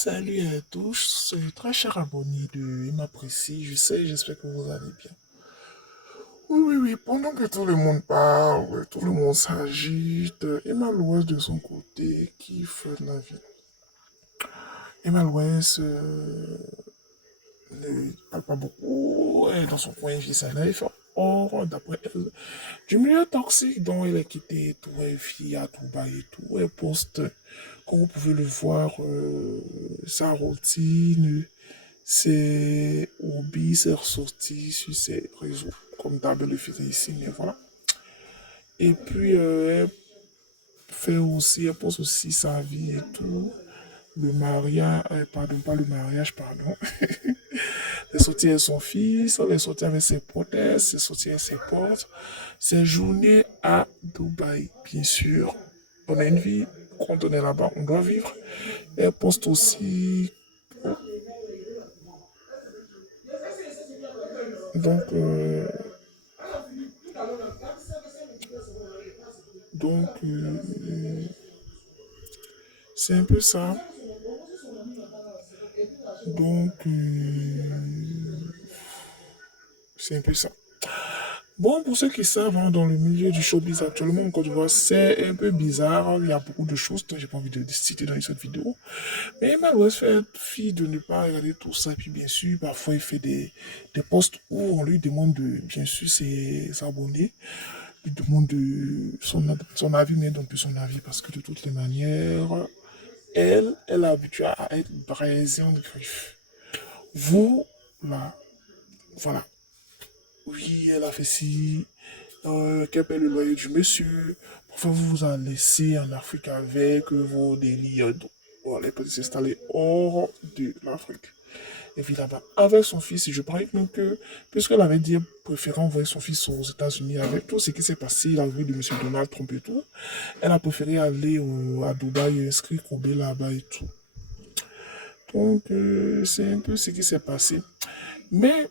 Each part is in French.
Salut à tous, très cher abonné de Emma Précis, j'espère que vous allez bien. Oui, pendant que tout le monde parle, tout le monde s'agite, Emma Louès de son côté kiffe la vie. Emma Louès ne parle pas beaucoup, elle est dans son coin, vit sa life. Or, d'après elle, du milieu toxique dont elle est quittée et tout, elle vit à Dubaï et tout, elle poste, comme vous pouvez le voir, sa routine, ses hobbies, ses ressorties sur ses réseaux, comme d'hab le faisait ici, mais voilà. Et puis, elle pose aussi sa vie et tout. Le mariage, pardon, pas le mariage, pardon. Les sorties avec son fils, les sorties avec ses prothèses, les sorties avec ses potes, ses journées à Dubaï, bien sûr. On a une vie, quand on est là-bas, on doit vivre. Elle poste aussi. Donc, c'est un peu ça. Donc, c'est un peu ça. Bon, pour ceux qui savent, hein, dans le milieu du showbiz actuellement en Côte d'Ivoire, c'est un peu bizarre. Il y a beaucoup de choses dont j'ai pas envie de citer dans cette vidéo. Mais Malouès fait fi de ne pas regarder tout ça. Et puis, bien sûr, parfois, il fait des posts où on lui demande, bien sûr, ses abonnés. Il demande son avis, mais donc plus son avis, parce que de toutes les manières, elle est habituée à être braisée en griffe. Vous, là, voilà. Oui, elle a fait ci, qu'elle paie le loyer du monsieur. Parfois, vous vous en laissez en Afrique avec vos délires. Bon, elle peut s'installer hors de l'Afrique. Elle vit là-bas avec son fils. Et je parie même que, puisqu'elle avait dit préférant envoyer son fils aux États-Unis avec tout ce qui s'est passé, l'arrivée de monsieur Donald Trump et tout, elle a préféré aller à Dubaï, inscrire Kobe là-bas et tout. Donc, c'est un peu ce qui s'est passé. Mais,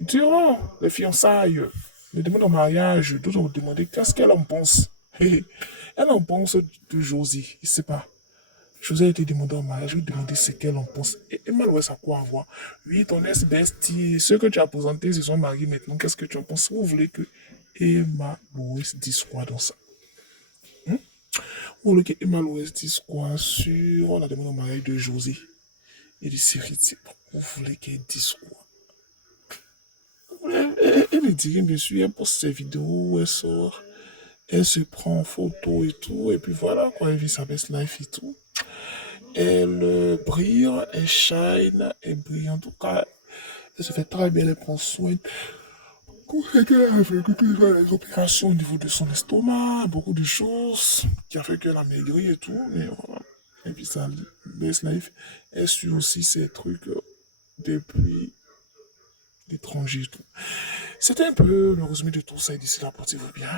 durant les fiançailles, le demande en mariage, d'autres ont demandé qu'est-ce qu'elle en pense. Elle en pense de Josie, je ne sais pas. Josie a été demandée en mariage, je lui ai demandé ce qu'elle en pense. Et Emma Louès a quoi avoir? Oui, ton ex-bestie, ce que tu as présenté, c'est son mari maintenant, qu'est-ce que tu en penses? Vous voulez que Emma Louès dise quoi dans ça? Hein? Vous voulez que Emma Louès dise quoi sur la demande en mariage de Josie et de Cyril? Vous voulez qu'elle dise quoi? Elle me dit, bien sûr, elle poste ses vidéos où elle sort, elle se prend en photo et tout, et puis voilà, quoi, elle vit sa best life et tout. Elle brille, elle shine, elle brille en tout cas, elle se fait très bien, elle prend soin. Elle a fait les opérations au niveau de son estomac, beaucoup de choses qui a fait qu'elle a maigri et tout, mais voilà. Et puis sa best life, elle suit aussi ses trucs depuis l'étranger et tout. C'était un peu le résumé de tout ça et d'ici là, portez-vous bien.